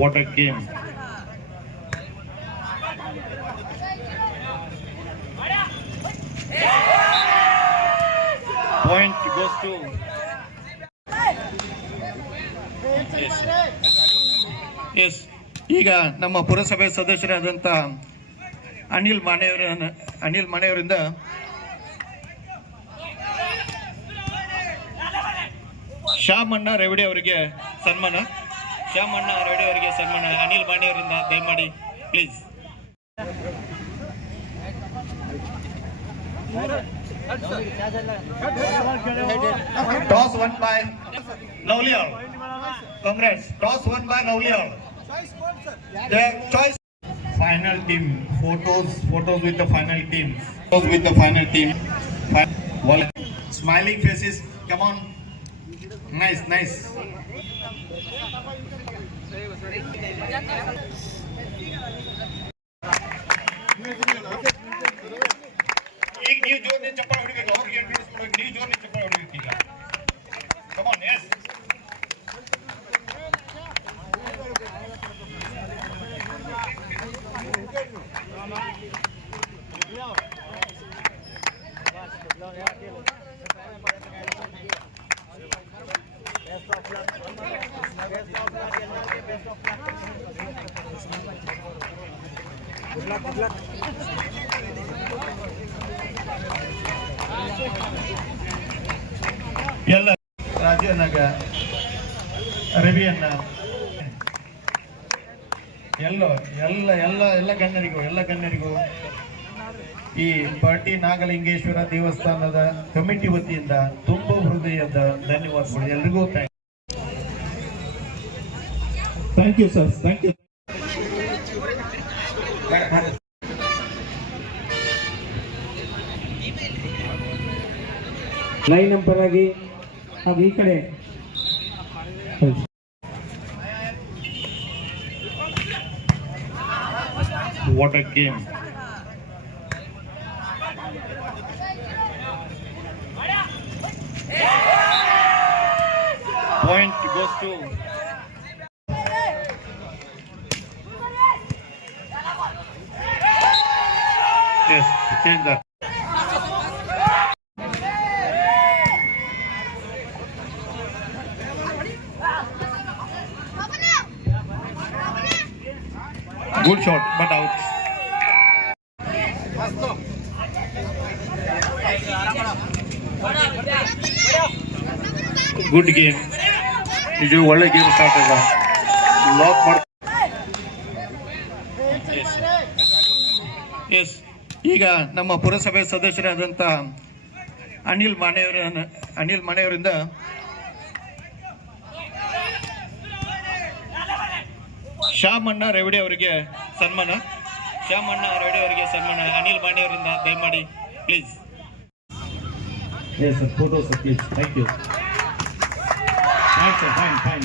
What a game. Point goes to S. ಈಗ ನಮ್ಮ ಪುರಸಭೆ ಸದಸ್ಯರಾದಂಥ ಅನಿಲ್ ಮಾನೆಯವರಿಂದ ಶ್ಯಾಮಣ್ಣ ರೇವಡಿ ಅವರಿಗೆ ಸನ್ಮಾನ. ಅನಿಲ್ ಮಾನೆಯವರಿಂದ ದಯಮಾಡಿ please. Toss won by Naulial. Congrats. Toss won by Naulial. Their choice. Final team photos with the final team. Smiling faces. Come on. Nice. ಈಗ ನೀವು ಜೋರ್ನಿ ಚಪ್ಪಾಳೆ ಹೊಡಿಬೇಕು. ಅವ್ರಿಗೆ ನೀವು ಜೋರ್ನಿ ಚಪ್ಪಾಳೆ ಹೊಡಿಬೇಕು ಈಗ. Come on, yes. Good luck. ಎಲ್ಲ ರಾಜನಾಗ ರವಿಯನ್ನ ಎಲ್ಲ ಗಣ್ಯರಿಗೂ ಈ ಪಾರ್ಟಿ ನಾಗಲಿಂಗೇಶ್ವರ ದೇವಸ್ಥಾನದ ಕಮಿಟಿ ವತಿಯಿಂದ ತುಂಬ ಹೃದಯದ ಧನ್ಯವಾದಗಳು. ಎಲ್ರಿಗೂ thank you sir. Thank you. Line number ಆಗಿ ಅದು ಈ ಕಡೆ. What a game. Point goes to yes, change that. Good shot, but out. Good game. ಇದು ಒಳ್ಳೆ ಗೇಮ್ ಸ್ಟಾರ್ಟ್ ಆಗ ಲಾಕ್ ಮಾಡಿ. ಎಸ್. ಈಗ ನಮ್ಮ ಪುರಸಭೆ ಸದಸ್ಯರಾದಂಥ ಅನಿಲ್ ಮಾನೆಯವರಿಂದ ಶ್ಯಾಮಣ್ಣ ರೇವಡಿ ಅವರಿಗೆ ಸನ್ಮಾನ. ಅನಿಲ್ ಮಾನೆಯವರಿಂದ ದಯಮಾಡಿ please. Yes, sir. Photos, please. Thank you. Thanks, sir. Fine.